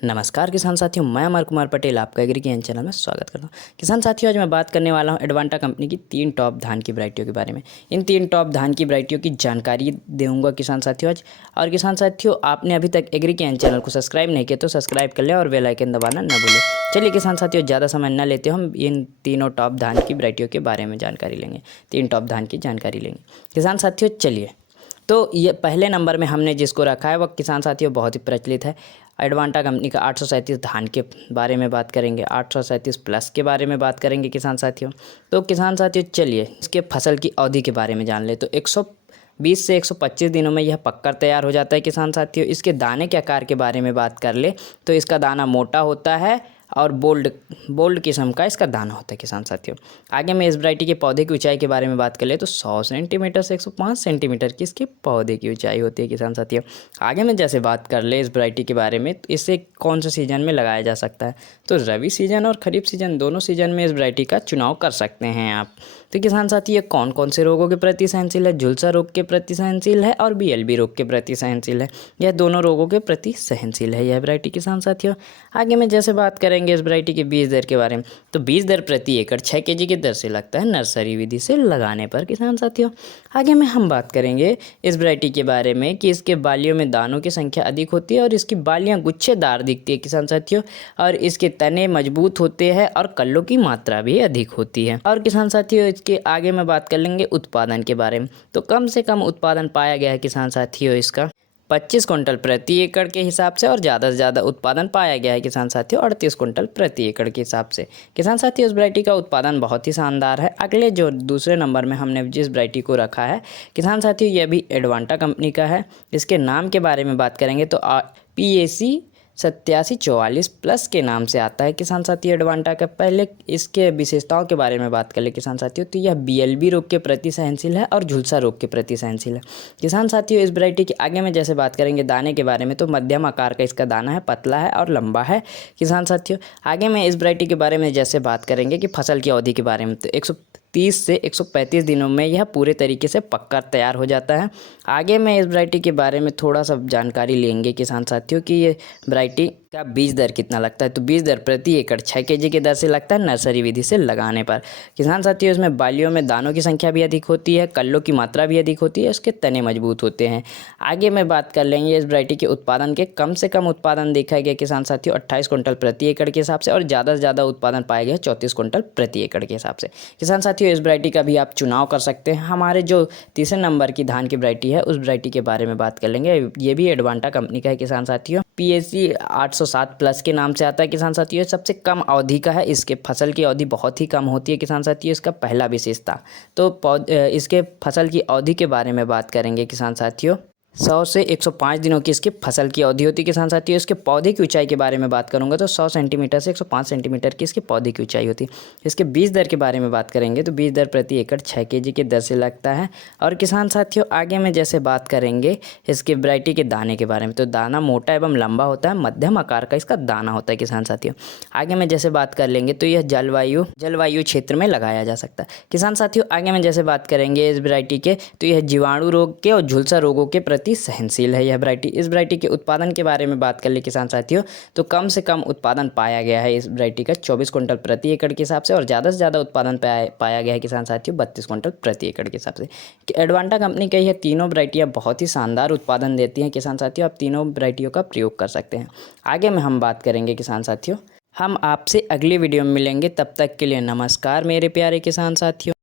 नमस्कार किसान साथियों, मैं अमर कुमार पटेल आपका एग्री ज्ञान चैनल में स्वागत करता हूं। किसान साथियों, आज मैं बात करने वाला हूं एडवांटा कंपनी की 3 टॉप धान की वैरायटियों के बारे में। इन 3 टॉप धान की वैरायटियों की जानकारी दूंगा किसान साथियों आज। और किसान साथियों, आपने अभी तक एग्री ज्ञान चैनल को सब्सक्राइब नहीं किया तो सब्सक्राइब कर ले और बेल आइकन दबाना न भूलें। चलिए किसान साथियों, ज़्यादा समय न लेते हम इन तीनों टॉप धान की वैरायटियों के बारे में जानकारी लेंगे। 3 टॉप धान की जानकारी लेंगे किसान साथियों। चलिए, तो ये पहले नंबर में हमने जिसको रखा है वह किसान साथियों बहुत ही प्रचलित है। एडवांटा कंपनी का 837 धान के बारे में बात करेंगे, 837 प्लस के बारे में बात करेंगे किसान साथियों। तो किसान साथियों चलिए इसके फसल की अवधि के बारे में जान ले। तो 120 से 125 दिनों में यह पककर तैयार हो जाता है किसान साथियों। इसके दाने के आकार के बारे में बात कर ले तो इसका दाना मोटा होता है और बोल्ड किस्म का इसका दाना होता है किसान साथियों। आगे में इस वैरायटी के पौधे की ऊंचाई के बारे में बात कर ले तो 100 सेंटीमीटर से 105 सेंटीमीटर की इसके पौधे की ऊंचाई होती है किसान साथियों। आगे में जैसे बात कर ले इस वैरायटी के बारे में तो इसे कौन से सीजन में लगाया जा सकता है, तो रबी सीजन और खरीफ सीजन दोनों सीजन में इस वैरायटी का चुनाव कर सकते हैं आप। तो किसान साथी, ये कौन कौन से रोगों के प्रति सहनशील है? झुलसा रोग के प्रति सहनशील है और BLB रोग के प्रति सहनशील है। यह दोनों रोगों के प्रति सहनशील है यह वैरायटी किसान साथियों। आगे में जैसे बात करेंगे इस वैरायटी के बीज दर के बारे में, तो बीज दर प्रति एकड़ 6 kg की दर से लगता है नर्सरी विधि से लगाने पर किसान साथियों। आगे में हम बात करेंगे इस वैरायटी के बारे में कि इसके बालियों में दानों की संख्या अधिक होती है और इसकी बालियां गुच्छेदार दिखती है किसान साथियों। और इसके तने मजबूत होते हैं और कल्लों की मात्रा भी अधिक होती है। और किसान साथियों, इसके आगे में बात कर लेंगे उत्पादन के बारे में। तो कम से कम उत्पादन पाया गया है किसान साथियों इसका 25 कुंटल प्रति एकड़ के हिसाब से, और ज़्यादा से ज़्यादा उत्पादन पाया गया है किसान साथियों 38 कुंटल प्रति एकड़ के हिसाब से। किसान साथियों, इस वैरायटी का उत्पादन बहुत ही शानदार है। अगले जो दूसरे नंबर में हमने जिस वैरायटी को रखा है किसान साथियों, यह भी एडवांटा कंपनी का है। इसके नाम के बारे में बात करेंगे तो PAC 8744 प्लस के नाम से आता है किसान साथियों एडवांटा का। पहले इसके विशेषताओं के बारे में बात कर ले किसान साथियों, तो यह BLB रोग के प्रति सहनशील है और झुलसा रोग के प्रति सहनशील है किसान साथियों। इस वैरायटी के आगे में जैसे बात करेंगे दाने के बारे में, तो मध्यम आकार का इसका दाना है, पतला है और लंबा है किसान साथियों। आगे में इस वैरायटी के बारे में जैसे बात करेंगे कि फसल की अवधि के बारे में, तो 130 से 135 दिनों में यह पूरे तरीके से पककर तैयार हो जाता है। आगे में इस वैरायटी के बारे में थोड़ा सा जानकारी लेंगे किसान साथियों कि ये वैरायटी का बीज दर कितना लगता है। तो बीज दर प्रति एकड़ 6 kg की दर से लगता है नर्सरी विधि से लगाने पर किसान साथियों। इसमें बालियों में दानों की संख्या भी अधिक होती है, कल्लों की मात्रा भी अधिक होती है, इसके तने मजबूत होते हैं। आगे में बात कर लेंगे इस वैरायटी के उत्पादन के। कम से कम उत्पादन देखा गया किसान साथियों 28 कुंटल प्रति एकड़ के हिसाब से, और ज़्यादा से ज़्यादा उत्पादन पाया गया 34 कुंटल प्रति एकड़ के हिसाब से किसान साथियों। इस वैरायटी का भी आप चुनाव कर सकते हैं। हमारे जो तीसरे नंबर की धान की वैरायटी है उस वैरायटी के बारे में बात कर लेंगे। ये भी एडवांटा कंपनी का है किसान साथियों। PAC 807 प्लस के नाम से आता है किसान साथियों। सबसे कम अवधि का है, इसके फसल की अवधि बहुत ही कम होती है किसान साथियों। इसका पहला विशेषता, तो इसके फसल की अवधि के बारे में बात करेंगे किसान साथियों। 100 से 105 दिनों की इसकी फसल की अवधि होती है किसान साथियों। इसके पौधे की ऊंचाई के बारे में बात करूंगा तो 100 सेंटीमीटर से 105 सेंटीमीटर की इसके पौधे की ऊंचाई होती है। इसके बीज दर के बारे में बात करेंगे तो बीज दर प्रति एकड़ 6 kg की दर से लगता है। और किसान साथियों, आगे में जैसे बात करेंगे इसके वैरायटी के दाने के बारे में, तो दाना मोटा एवं लंबा होता है, मध्यम आकार का इसका दाना होता है किसान साथियों। आगे में जैसे बात कर लेंगे तो यह जलवायु क्षेत्र में लगाया जा सकता है किसान साथियों। आगे में जैसे बात करेंगे इस वैरायटी के, तो यह जीवाणु रोग के और झुलसा रोगों के प्रति सहनशील है यह वैरायटी। इस वैरायटी के उत्पादन के बारे में बात कर ले किसान साथियों, तो कम से कम उत्पादन पाया गया है इस वैरायटी का 24 कुंटल प्रति एकड़ के हिसाब से, और ज़्यादा से ज़्यादा उत्पादन पाया गया है किसान साथियों 32 कुंटल प्रति एकड़ के हिसाब से। एडवांटा कंपनी का यह तीनों वैरायटियाँ बहुत ही शानदार उत्पादन देती हैं किसान साथियों। आप तीनों वैरायटियों का प्रयोग कर सकते हैं। आगे में हम बात करेंगे किसान साथियों। हम आपसे अगली वीडियो में मिलेंगे, तब तक के लिए नमस्कार मेरे प्यारे किसान साथियों।